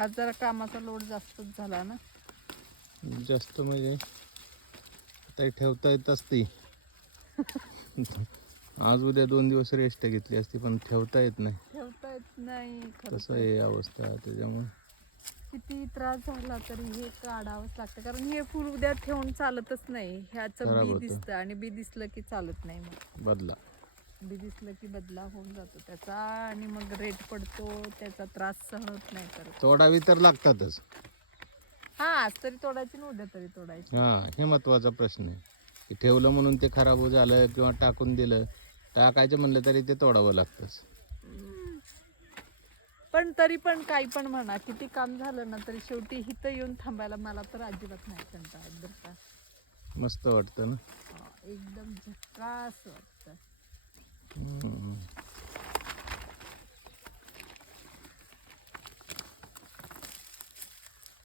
आज जरा कामाचा लोड जास्तच झाला ना. जास्त म्हणजे आता ठेवता येत असते. आज उद्या 2 दिवस रेस्ट घेतली असती पण ठेवता येत नाही. ठेवता येत नाही खरं तसं तर. आहे अवस्था त्याच्यामुळे. किती त्रास झाला तरी हे काढावंच लागतं, कारण हे फुल उद्या ठेवून चालतच नाही. ह्याचं खराब बी होतं. दिसतं आणि बी दिसलं की चालत नाही. मग बदला. बी दिसलं की बदला होऊन जातो त्याचा आणि मग रेट पडतो, त्याचा त्रास सहन होत नाही करत. तोडावी तर लागतातच. हा, आज तरी तोडायची ना उद्या तरी तोडायची. हे महत्वाचा प्रश्न आहे की ठेवलं म्हणून ते खराब झालं किंवा टाकून दिलं, टाकायचं म्हणलं तरी ते तोडावं लागतंच. पण तरी पण काही पण म्हणा, किती काम झालं ना तरी शेवटी इथं येऊन थांबायला मला तर अजिबात नाही कंटाळा येत बरं का. मस्त वाटतं ना. एकदम झकास वाटतं. हम्म.